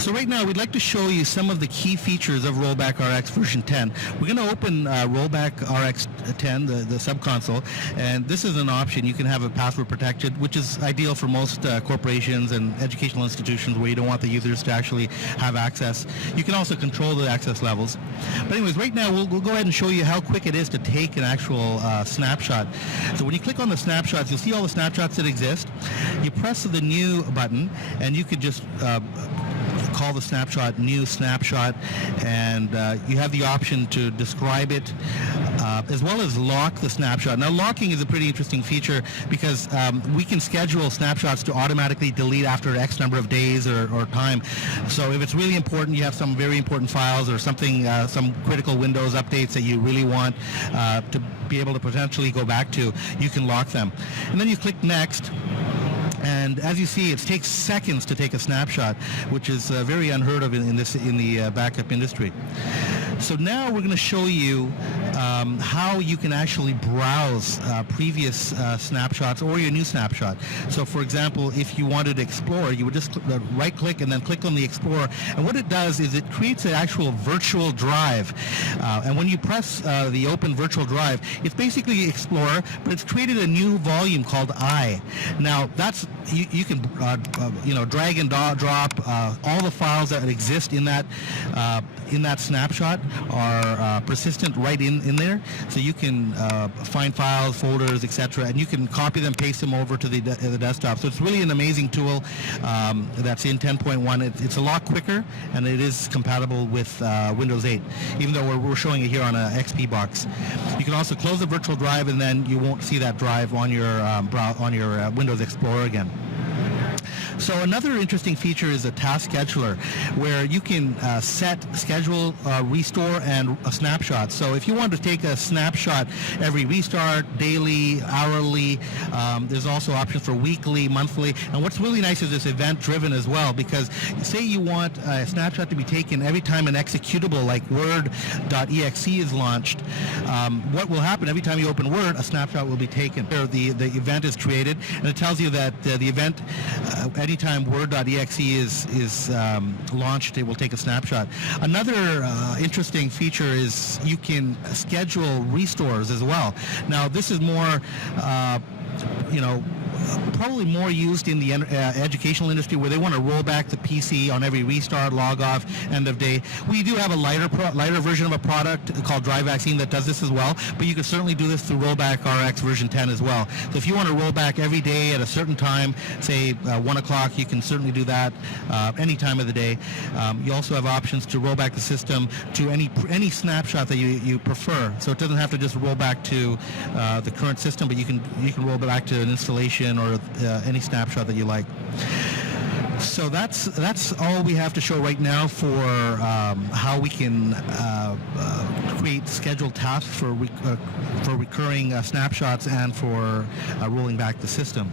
So right now we'd like to show you some of the key features of Rollback RX version 10. We're going to open Rollback RX 10, the subconsole, and this is an option. You can have it password protected, which is ideal for most corporations and educational institutions where you don't want the users to actually have access. You can also control the access levels. But anyways, right now we'll go ahead and show you how quick it is to take an actual snapshot. So when you click on the snapshots, you'll see all the snapshots that exist. You press the new button and you could just call the snapshot new snapshot, and you have the option to describe it as well as lock the snapshot. Now locking is a pretty interesting feature because we can schedule snapshots to automatically delete after X number of days or time. So if it's really important, you have some very important files or something, some critical Windows updates that you really want to be able to potentially go back to, you can lock them. And then you click next. And as you see, it takes seconds to take a snapshot, which is very unheard of in the backup industry. So now we're going to show you how you can actually browse previous snapshots or your new snapshot. So for example, if you wanted to explore, you would just right click and then click on the Explorer, and what it does is it creates an actual virtual drive. And when you press the open virtual drive, it's basically Explorer, but it's created a new volume called I. Now that's you can drag and drop all the files that exist in that snapshot are persistent right in there, so you can find files, folders, etc., and you can copy them, paste them over to the desktop. So it's really an amazing tool that's in 10.1. It's a lot quicker, and it is compatible with Windows 8, even though we're showing it here on an XP box. You can also close the virtual drive, and then you won't see that drive on your Windows Explorer again. So another interesting feature is a task scheduler, where you can schedule, restore, and a snapshot. So if you want to take a snapshot every restart, daily, hourly, there's also options for weekly, monthly. And what's really nice is it's event-driven as well, because say you want a snapshot to be taken every time an executable like Word.exe is launched. What will happen every time you open Word, a snapshot will be taken. The event is created, and it tells you that the event, anytime Word.exe is launched, it will take a snapshot. Another interesting feature is you can schedule restores as well. Now this is more, probably more used in the educational industry, where they want to roll back the PC on every restart, log off, end of day. We do have a lighter version of a product called Dry Vaccine that does this as well, but you can certainly do this through Rollback RX version 10 as well. So if you want to roll back every day at a certain time, say 1 o'clock, you can certainly do that any time of the day. You also have options to roll back the system to any snapshot that you prefer. So it doesn't have to just roll back to the current system, but you can roll back to an installation or any snapshot that you like. So that's all we have to show right now for how we can create scheduled tasks for recurring snapshots and for rolling back the system.